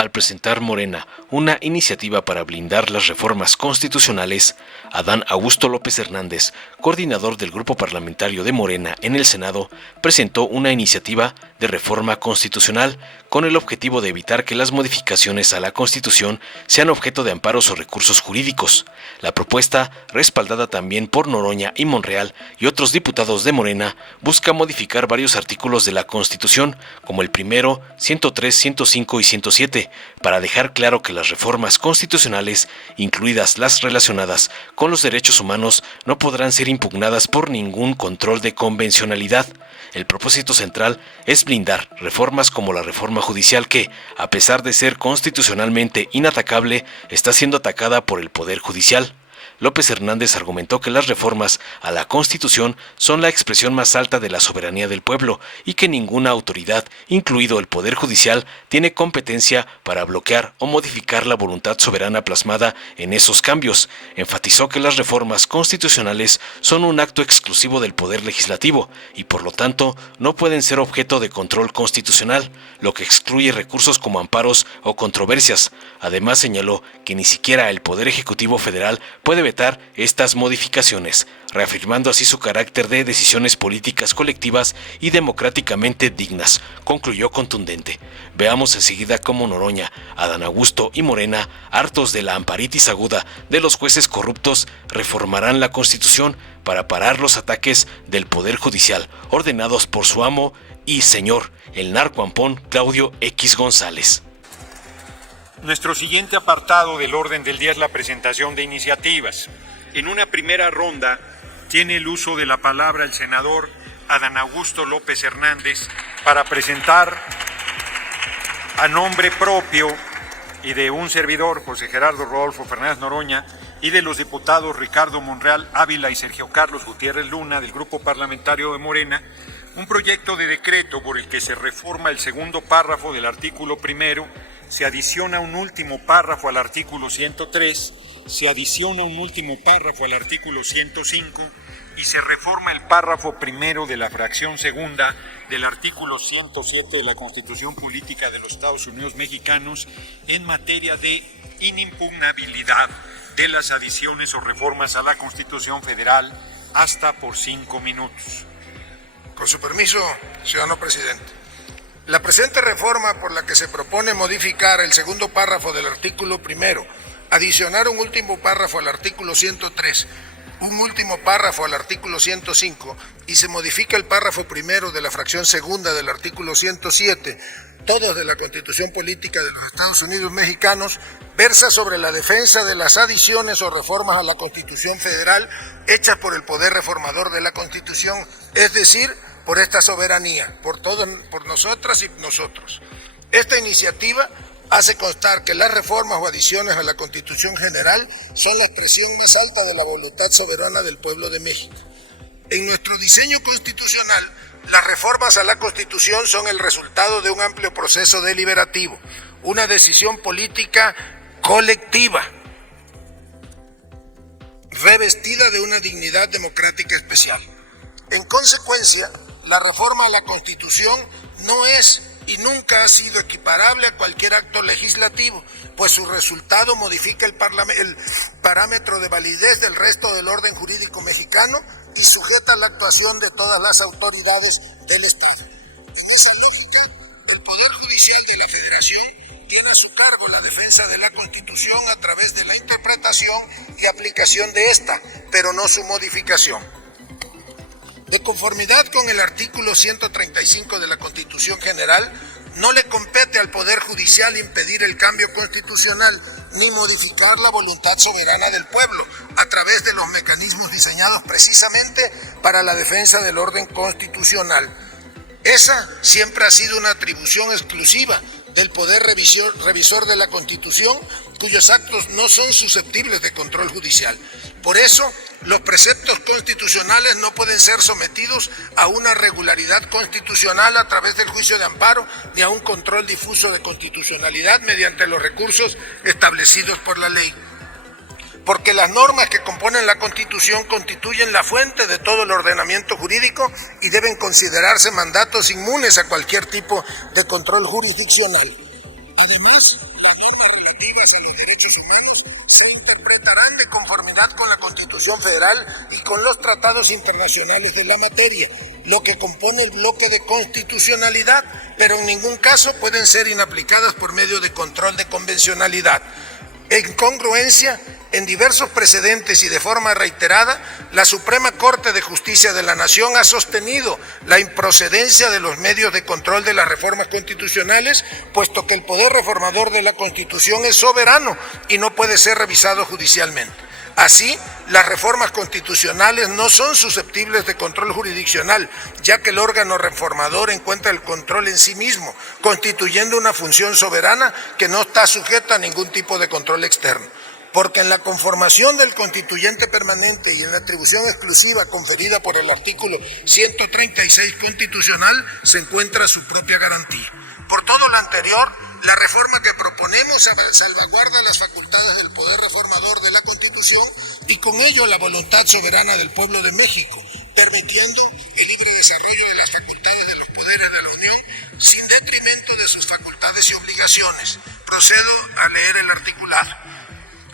Al presentar Morena una iniciativa para blindar las reformas constitucionales, Adán Augusto López Hernández, coordinador del grupo parlamentario de Morena en el Senado, presentó una iniciativa de reforma constitucional con el objetivo de evitar que las modificaciones a la Constitución sean objeto de amparos o recursos jurídicos. La propuesta, respaldada también por Noroña y Monreal y otros diputados de Morena, busca modificar varios artículos de la Constitución, como el primero, 103, 105 y 107, para dejar claro que las reformas constitucionales, incluidas las relacionadas con los derechos humanos, no podrán ser impugnadas por ningún control de convencionalidad. El propósito central es blindar reformas como la reforma judicial que, a pesar de ser constitucionalmente inatacable, está siendo atacada por el Poder Judicial. López Hernández argumentó que las reformas a la Constitución son la expresión más alta de la soberanía del pueblo y que ninguna autoridad, incluido el Poder Judicial, tiene competencia para bloquear o modificar la voluntad soberana plasmada en esos cambios. Enfatizó que las reformas constitucionales son un acto exclusivo del Poder Legislativo y, por lo tanto, no pueden ser objeto de control constitucional, lo que excluye recursos como amparos o controversias. Además, señaló que ni siquiera el Poder Ejecutivo Federal puede vetar estas modificaciones, reafirmando así su carácter de decisiones políticas colectivas y democráticamente dignas. Concluyó contundente. Veamos enseguida cómo Noroña, Adán Augusto y Morena, hartos de la amparitis aguda de los jueces corruptos, reformarán la Constitución para parar los ataques del Poder Judicial, ordenados por su amo y señor, el narcoampón Claudio X González. Nuestro siguiente apartado del orden del día es la presentación de iniciativas. En una primera ronda tiene el uso de la palabra el senador Adán Augusto López Hernández para presentar a nombre propio y de un servidor, José Gerardo Rodolfo Fernández Noroña, y de los diputados Ricardo Monreal Ávila y Sergio Carlos Gutiérrez Luna del Grupo Parlamentario de Morena, un proyecto de decreto por el que se reforma el segundo párrafo del artículo primero, se adiciona un último párrafo al artículo 103, se adiciona un último párrafo al artículo 105 y se reforma el párrafo primero de la fracción segunda del artículo 107 de la Constitución Política de los Estados Unidos Mexicanos en materia de inimpugnabilidad de las adiciones o reformas a la Constitución Federal hasta por 5 minutos. Con su permiso, ciudadano presidente. La presente reforma por la que se propone modificar el segundo párrafo del artículo primero, adicionar un último párrafo al artículo 103, un último párrafo al artículo 105 y se modifica el párrafo primero de la fracción segunda del artículo 107, todos de la Constitución Política de los Estados Unidos Mexicanos, versa sobre la defensa de las adiciones o reformas a la Constitución Federal hechas por el Poder Reformador de la Constitución, es decir, por esta soberanía, por nosotras y nosotros. Esta iniciativa hace constar que las reformas o adiciones a la Constitución General son la expresión más alta de la voluntad soberana del pueblo de México. En nuestro diseño constitucional, las reformas a la Constitución son el resultado de un amplio proceso deliberativo, una decisión política colectiva, revestida de una dignidad democrática especial. En consecuencia, la reforma a la Constitución no es y nunca ha sido equiparable a cualquier acto legislativo, pues su resultado modifica el parámetro de validez del resto del orden jurídico mexicano y sujeta la actuación de todas las autoridades del Estado. En esa lógica, el Poder Judicial de la Federación tiene a su cargo la defensa de la Constitución a través de la interpretación y aplicación de esta, pero no su modificación. De conformidad con el artículo 135 de la Constitución General, no le compete al Poder Judicial impedir el cambio constitucional ni modificar la voluntad soberana del pueblo a través de los mecanismos diseñados precisamente para la defensa del orden constitucional. Esa siempre ha sido una atribución exclusiva del Poder Revisor de la Constitución, cuyos actos no son susceptibles de control judicial. Por eso, los preceptos constitucionales no pueden ser sometidos a una regularidad constitucional a través del juicio de amparo ni a un control difuso de constitucionalidad mediante los recursos establecidos por la ley. Porque las normas que componen la Constitución constituyen la fuente de todo el ordenamiento jurídico y deben considerarse mandatos inmunes a cualquier tipo de control jurisdiccional. Además, las normas relativas a los derechos humanos se interpretarán de conformidad con la Constitución Federal y con los tratados internacionales de la materia, lo que compone el bloque de constitucionalidad, pero en ningún caso pueden ser inaplicadas por medio de control de convencionalidad. En congruencia, en diversos precedentes y de forma reiterada, la Suprema Corte de Justicia de la Nación ha sostenido la improcedencia de los medios de control de las reformas constitucionales, puesto que el poder reformador de la Constitución es soberano y no puede ser revisado judicialmente. Así, las reformas constitucionales no son susceptibles de control jurisdiccional, ya que el órgano reformador encuentra el control en sí mismo, constituyendo una función soberana que no está sujeta a ningún tipo de control externo. Porque en la conformación del constituyente permanente y en la atribución exclusiva conferida por el artículo 136 constitucional se encuentra su propia garantía. Por todo lo anterior, la reforma que proponemos salvaguarda las facultades del poder reformador de la Constitución y con ello la voluntad soberana del pueblo de México, permitiendo el libre desarrollo de las facultades de los poderes de la Unión sin detrimento de sus facultades y obligaciones. Procedo a leer el articulado.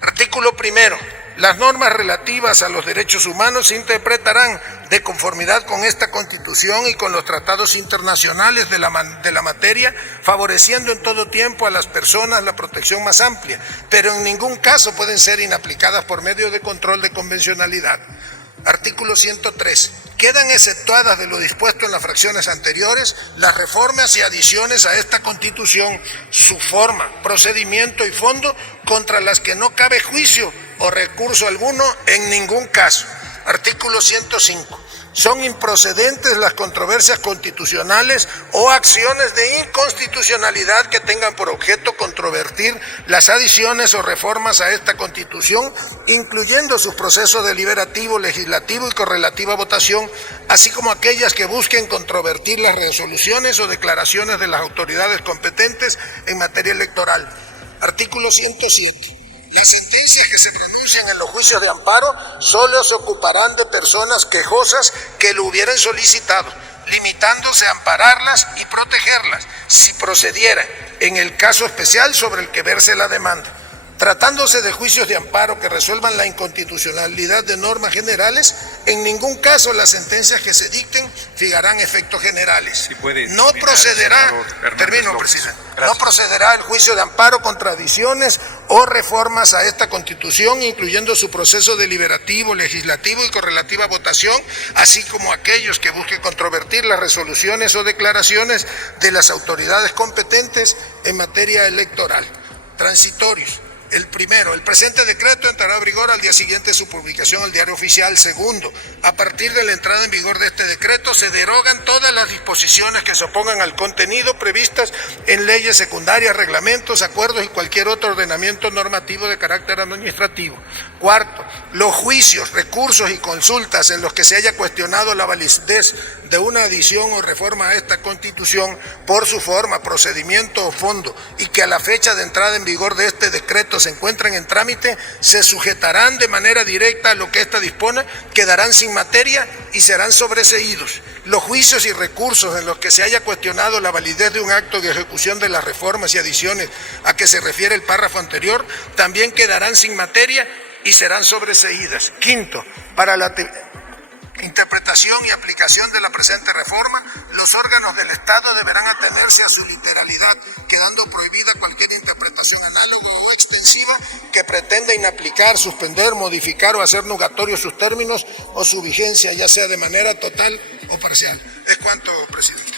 Artículo primero. Las normas relativas a los derechos humanos se interpretarán de conformidad con esta Constitución y con los tratados internacionales de la materia, favoreciendo en todo tiempo a las personas la protección más amplia, pero en ningún caso pueden ser inaplicadas por medio de control de convencionalidad. Artículo 103. Quedan exceptuadas de lo dispuesto en las fracciones anteriores las reformas y adiciones a esta Constitución, su forma, procedimiento y fondo, contra las que no cabe juicio o recurso alguno en ningún caso. Artículo 105. Son improcedentes las controversias constitucionales o acciones de inconstitucionalidad que tengan por objeto controvertir las adiciones o reformas a esta Constitución, incluyendo sus procesos deliberativo, legislativo y correlativa votación, así como aquellas que busquen controvertir las resoluciones o declaraciones de las autoridades competentes en materia electoral. Artículo 107. Las sentencias que se pronuncian en los juicios de amparo solo se ocuparán de personas quejosas que lo hubieran solicitado, limitándose a ampararlas y protegerlas, si procediera, en el caso especial sobre el que verse la demanda. Tratándose de juicios de amparo que resuelvan la inconstitucionalidad de normas generales, en ningún caso las sentencias que se dicten fijarán efectos generales. No procederá, termino, presidente, no procederá el juicio de amparo contra adiciones o reformas a esta Constitución, incluyendo su proceso deliberativo, legislativo y correlativa votación, así como aquellos que busquen controvertir las resoluciones o declaraciones de las autoridades competentes en materia electoral. Transitorios. El primero, el presente decreto entrará en vigor al día siguiente de su publicación en el Diario Oficial. Segundo, a partir de la entrada en vigor de este decreto se derogan todas las disposiciones que se opongan al contenido previstas en leyes secundarias, reglamentos, acuerdos y cualquier otro ordenamiento normativo de carácter administrativo. Cuarto, los juicios, recursos y consultas en los que se haya cuestionado la validez de una adición o reforma a esta Constitución por su forma, procedimiento o fondo y que a la fecha de entrada en vigor de este decreto se encuentran en trámite, se sujetarán de manera directa a lo que ésta dispone, quedarán sin materia y serán sobreseídos. Los juicios y recursos en los que se haya cuestionado la validez de un acto de ejecución de las reformas y adiciones a que se refiere el párrafo anterior, también quedarán sin materia y serán sobreseídas. Quinto, para la interpretación y aplicación de la presente reforma, los órganos del Estado deberán atenerse a su literalidad, quedando prohibida cualquier interpretación análoga o extensiva que pretenda inaplicar, suspender, modificar o hacer nugatorios sus términos o su vigencia, ya sea de manera total o parcial. Es cuanto, presidente.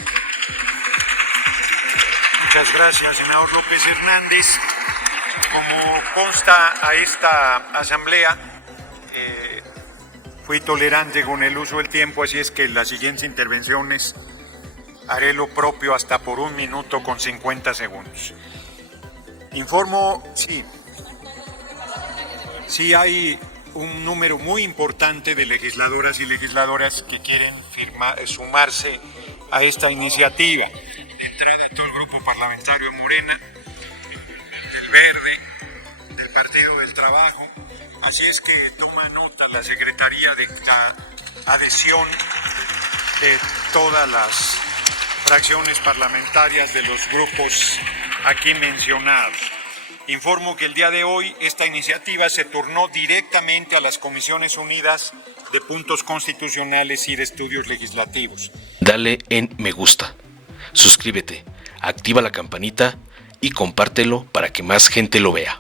Muchas gracias, senador López Hernández. Como consta a esta asamblea, fui tolerante con el uso del tiempo, así es que en las siguientes intervenciones haré lo propio hasta por 1 minuto con 50 segundos. Informo, sí hay un número muy importante de legisladoras y legisladores que quieren sumarse a esta iniciativa. Entre todo el grupo parlamentario Morena, del Verde, del Partido del Trabajo. Así es que toma nota la Secretaría de la adhesión de todas las fracciones parlamentarias de los grupos aquí mencionado. Informo que el día de hoy esta iniciativa se turnó directamente a las Comisiones Unidas de Puntos Constitucionales y de Estudios Legislativos. Dale en me gusta, suscríbete, activa la campanita y compártelo para que más gente lo vea.